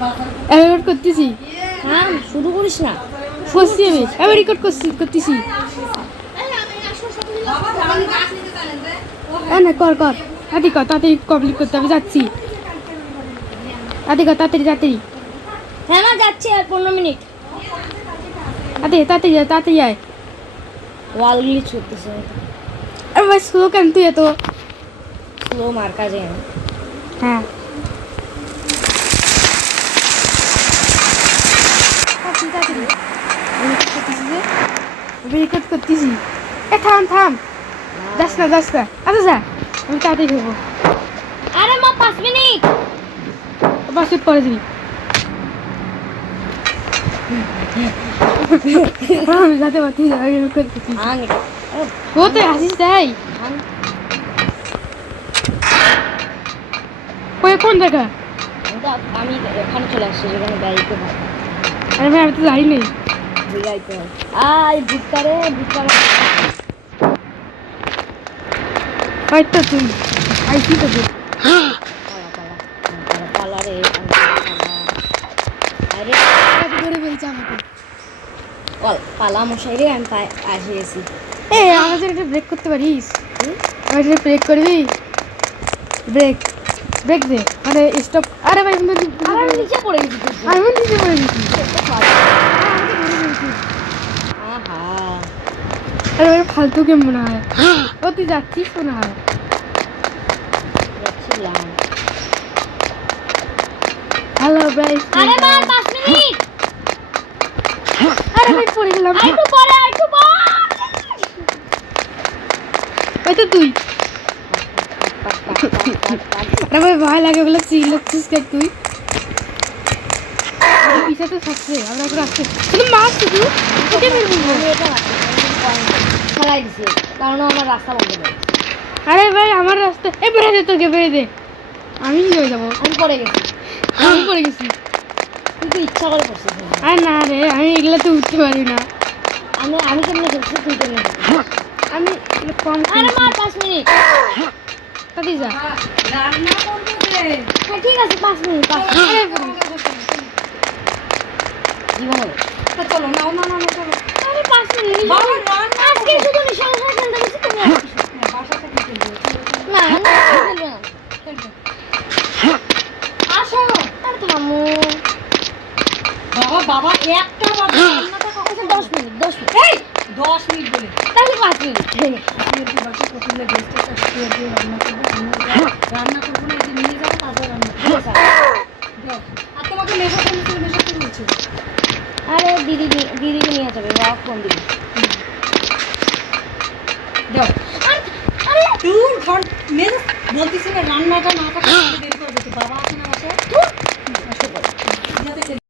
Record করতেছি। হ্যাঁ শুরু করিস না। করছি আমি রেকর্ড করতেছি। না কর তাড়াতাড়ি কমপ্লিট করতে হবে, যাচ্ছি। তাড়াতাড়ি হ্যাঁ মা যাচ্ছি আর 15 মিনিট। তাড়াতাড়ি আয়। ওয়াল গ্লিচ করতেছে। আরে ভাই স্লো কেন তুই এত? স্লো মার্কা যায় না। হ্যাঁ রেকর্ড করতেছি। থাম যাস না আচ্ছা যা, আমি তাড়াতাড়ি খাবো। আরে মা 5 মিনিট। বাস করে দিবি। আমি যাতে পারছি কোথায় আসিস তাই কোন জায়গা? আমি এখানে চলে আসছি যেখানে গাড়িতে হয়। আরে ভাই আমি তো যাই নেই। গাড়িতে হয় ভুট্টারে হয়তো তুই আইসি তো তুই। পালা মশাই রে, আমি আসে গেছি। আমাদের একটা ব্রেক করতে পারিস? আমার একটা ব্রেক করবি? ব্রেক দে, মানে স্টপ। আরে ভাই আমি নিচে পড়ে গেছি। আমি নিচে পড়ে গেছি। আরে ভাই ফালতু গেম মনে হয়। ও তুই যাচ্ছিস মনে হয়। Hello guys. আরে ভাই 5 মিনিট। আরে ভাই পড়ে গেলাম। একটু পরে ওই তো তুই। আরে ভাই ভয় লাগে ওগুলো চিল্লাচ্ছিস কেন তুই? পিছা তো থাকছে, আমরা এখন আসছে শুধু মাছ শুধু তোকে মেরবো। খেলাই দিছি কারণ আমার রাস্তা বন্ধ করে। আরে ভাই আমার রাস্তা বেড়ে দে, তোকে বেড়ে দে। আমি হয়ে যাবো। আমি পড়ে গেছি। তুই তো ইচ্ছা করে পড়ছিস। আরে না রে, আমি এগুলোতে উঠতে পারি না। আমি কেমনে খেলছি, তুই কেমনে খেলছিস? আমি কম। আরে মা 5 মিনিট। তাতে যা রান্না করবো রে। হ্যাঁ ঠিক আছে 5 মিনিট। জীবন চলো না চলো। আরে 5 মিনিট আজকে শুধু নিশান খেলতে গেছি। তুমি বাসা থেকে খেলবে না খেলবে না। আসো আরে থামো বাবা একটা বার রান্নাটা কখন 10 মিনিট এই 10 মিনিট বলে তাহলে 5 মিনিট। আমি একটু বাসা কোথায় গেস্টে দিয়ে রান্না করব। রান্না করব না, এই নিয়ে যাব তারপর রান্না করব। আর তোমাকে মেশাতে বলছি। আরে দিদিকে নিয়ে যাবে, বাবা ফোন দিবি। দাও আরে দূর ঘর মেয়ে বলতেছি না রান্নাটা না করতে